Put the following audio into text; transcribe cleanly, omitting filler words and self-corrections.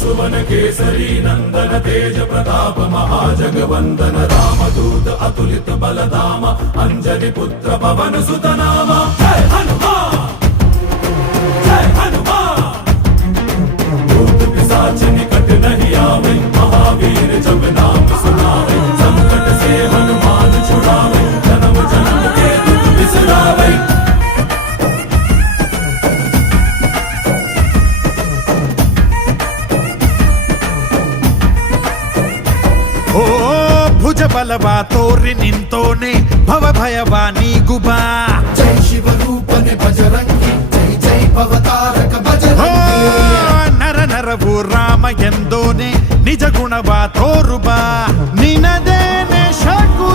सुवन केसरी नंदन तेज प्रताप महाजगवंदन रामदूत अतुलित बलधाम अंजनी पुत्र पवन सुत नाम जय हनुमान जय हनुमान। भूत पिशाच निकट नहीं आवे महावीर जब नाम सुनावे संकट से हनुमान छुड़ावे जन्म जन्म के दुख बिसरावे। ಓ ಭುಜ ಬಲವಾ ತೋರಿ ನಿಂತೋನೆ ಭವ ಭಯವಾ ನೀಗುಬಾ ಜೈ ಶಿವರೂಪನೆ ಬಜರಂಗಿ ಜೈ ಜೈ ಭವತಾರಕ ಬಜರಂಗಿ ನರ ನರವು ರಾಮ ಎಂದೋನೆ ನಿಜ ಗುಣವಾ ತೋರುಬಾ ನಿನದೇನೆ ಶಕು